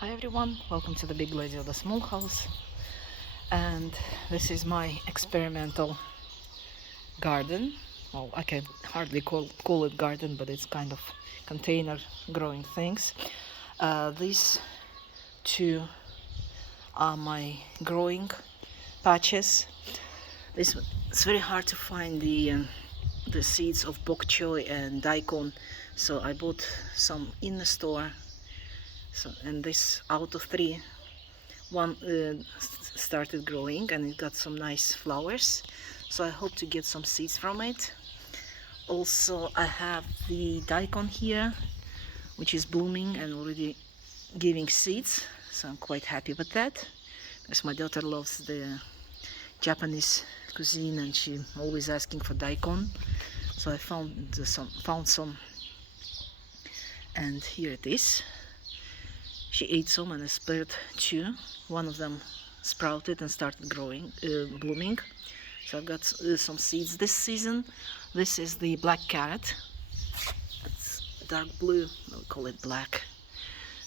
Hi everyone, welcome to the big lady of the small house. And this is my experimental garden. Well, I can hardly call it garden, but it's kind of container growing things. These two are my growing patches. It's very hard to find the seeds of bok choy and daikon, so I bought some in the store. So, and this out of three, one started growing and it got some nice flowers, so I hope to get some seeds from it. Also, I have the daikon here, which is blooming and already giving seeds, so I'm quite happy with that, because my daughter loves the Japanese cuisine and she always asking for daikon, so I found some, and here it is. She ate some and I spared two. One of them sprouted and started growing, blooming. So I've got some seeds this season. This is the black carrot. It's dark blue, I'll call it black.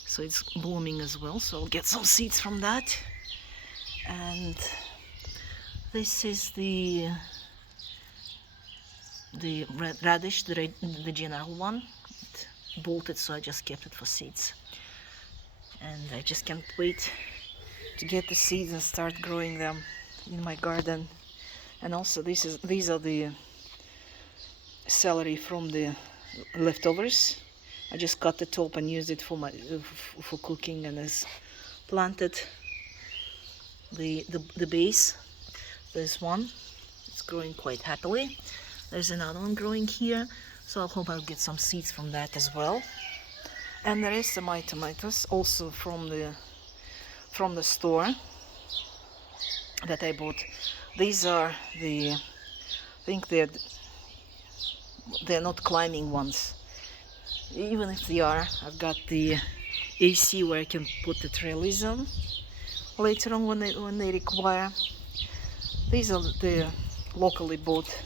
So it's blooming as well, so I'll get some seeds from that. And this is the red radish, the general one. It bolted, so I just kept it for seeds. And I just can't wait to get the seeds and start growing them in my garden. And also these are the celery from the leftovers. I just cut the top and used it for cooking, and has planted the base. There's one, it's growing quite happily. There's another one growing here, so I hope I'll get some seeds from that as well. And there is my tomatoes also from the store that I bought. These are I think they're not climbing ones. Even if they are, I've got the AC where I can put the trellis on later on when they require. These are the locally bought,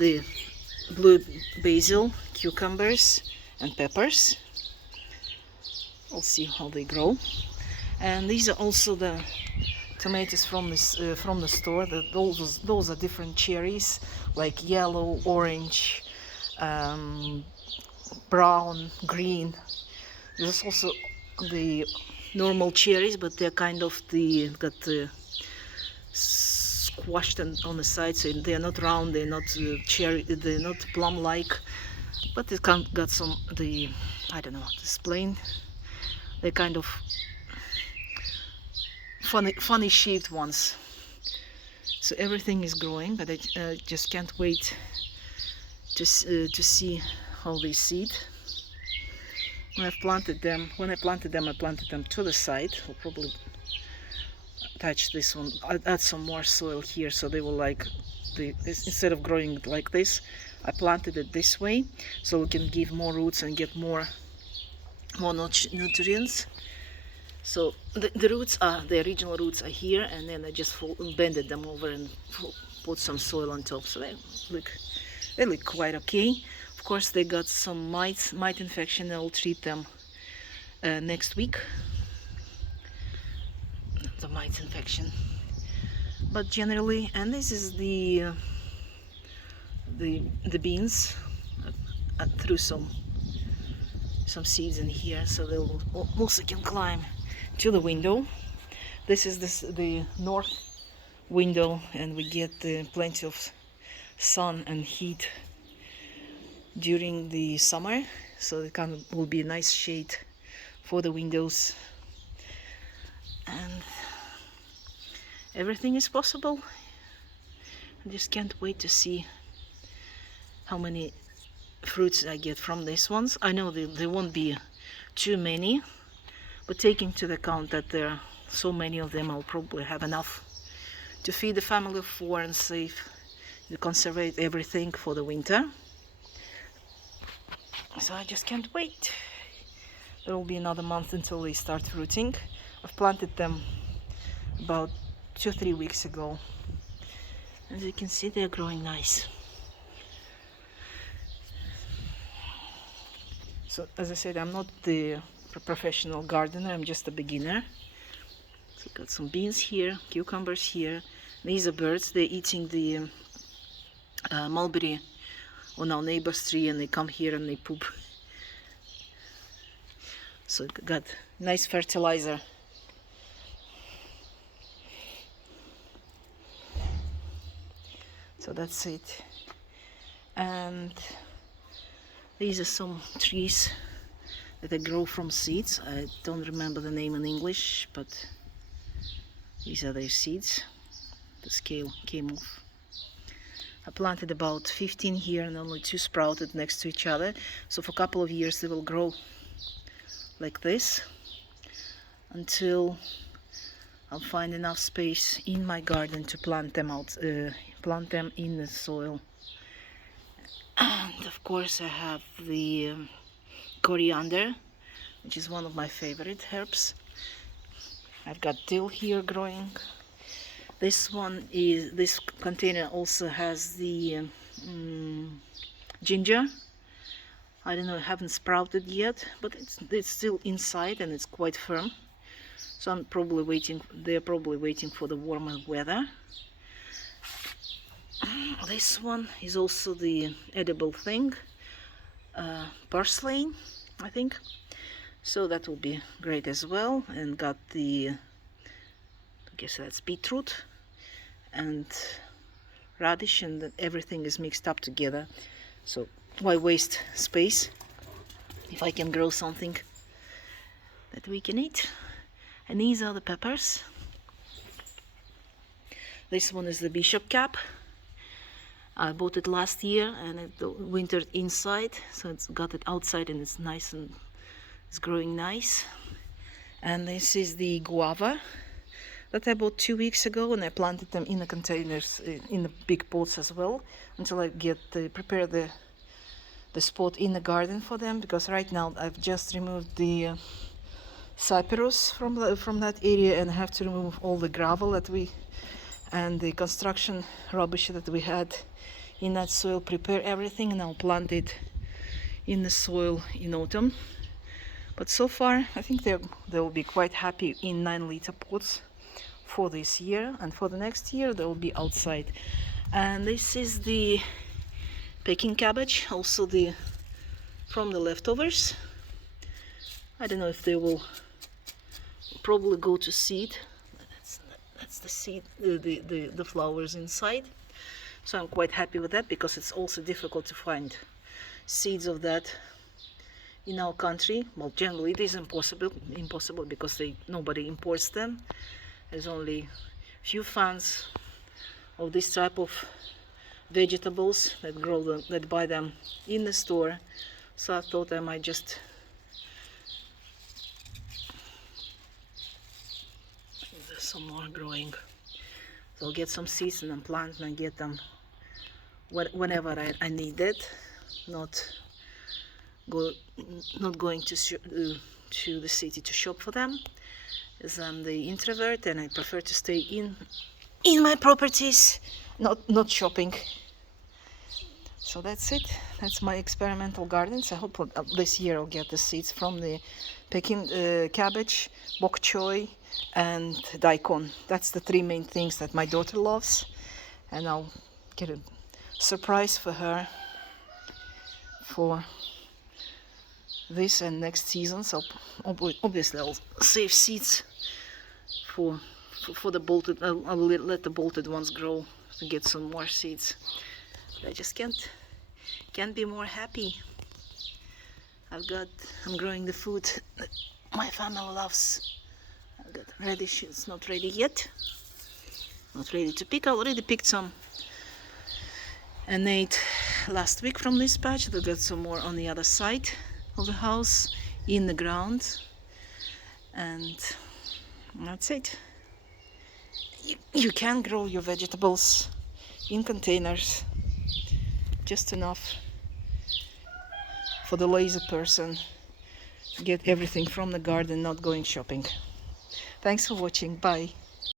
the blue basil, cucumbers and peppers. We'll see how they grow. And these are also the tomatoes from the store. Those are different cherries, like yellow, orange, brown, green. There's also the normal cherries, but they're kind of got the squashed on the side, so they're not round, they're not cherry, they're not plum-like, but it got some I don't know, this plain. They're kind of funny shaped ones. So everything is growing, but I just can't wait to see how they seed. When I planted them, I planted them to the side. I'll probably touch this one, add some more soil here, so they will instead of growing like this, I planted it this way, so we can give more roots and get more nutrients. So the roots the original roots are here, and then I just bended them over and put some soil on top, so they look quite okay. Of course, they got some mite infection. I'll treat them next week, the mite infection. But generally, and this is the beans. I threw some seeds in here, so they also can climb to the window. This is the north window, and we get plenty of sun and heat during the summer, so it will be a nice shade for the windows. And everything is possible. I just can't wait to see how many fruits I get from these ones. I know there won't be too many, but taking into account that there are so many of them, I'll probably have enough to feed a family of 4 and save to conserve everything for the winter. So I just can't wait. There will be another month until they start fruiting. I've planted them about 2-3 weeks ago. As you can see, they're growing nice. So as I said, I'm not the professional gardener. I'm just a beginner. So got some beans here, cucumbers here. These are birds. They're eating the mulberry on our neighbor's tree, and they come here and they poop. So it got nice fertilizer. So that's it. And these are some trees that I grow from seeds. I don't remember the name in English, but these are their seeds. The scale came off. I planted about 15 here and only 2 sprouted next to each other. So for a couple of years they will grow like this until I'll find enough space in my garden to plant them in the soil. And of course I have the coriander, which is one of my favorite herbs. I've got dill here growing. This container also has the ginger. I don't know, I haven't sprouted yet, but it's still inside and it's quite firm. So they're probably waiting for the warmer weather. This one is also the edible thing, parsley, I think. So that will be great as well. And got the, I guess that's beetroot and radish, and everything is mixed up together. So why waste space if I can grow something that we can eat? And these are the peppers. This one is the bishop cap. I bought it last year and it wintered inside, so it's got it outside and it's nice and it's growing nice. And this is the guava that I bought 2 weeks ago, and I planted them in the containers, in the big pots as well, until I prepare the spot in the garden for them, because right now I've just removed the cyperus from that area, and I have to remove all the gravel and the construction rubbish that we had in that soil, prepare everything, and I'll plant it in the soil in autumn. But so far I think they will be quite happy in 9-liter pots for this year, and for the next year they will be outside. And this is the Peking cabbage, also from the leftovers. I don't know if they will probably go to seed. That's the seed, the flowers inside. So I'm quite happy with that, because it's also difficult to find seeds of that in our country. Well, generally it is impossible because nobody imports them. There's only few fans of this type of vegetables that buy them in the store. So I thought I might just there's some more growing. So I'll get some seeds and then plant and get them whenever I need it. Not going to the city to shop for them, as I'm the introvert and I prefer to stay in my properties, not shopping. So that's it. That's my experimental gardens. I hope this year I'll get the seeds from the Peking cabbage, bok choy, and daikon. That's the 3 main things that my daughter loves, and I'll get a surprise for her for this and next season. So obviously I'll save seeds for the bolted. I'll let the bolted ones grow to get some more seeds. But I just can't be more happy. I'm growing the food that my family loves. I've got radish. It's not ready yet. Not ready to pick. I already picked some and ate last week from this patch. I got some more on the other side of the house in the ground, and that's it. You can grow your vegetables in containers, just enough for the lazy person to get everything from the garden, not going shopping. Thanks for watching. Bye.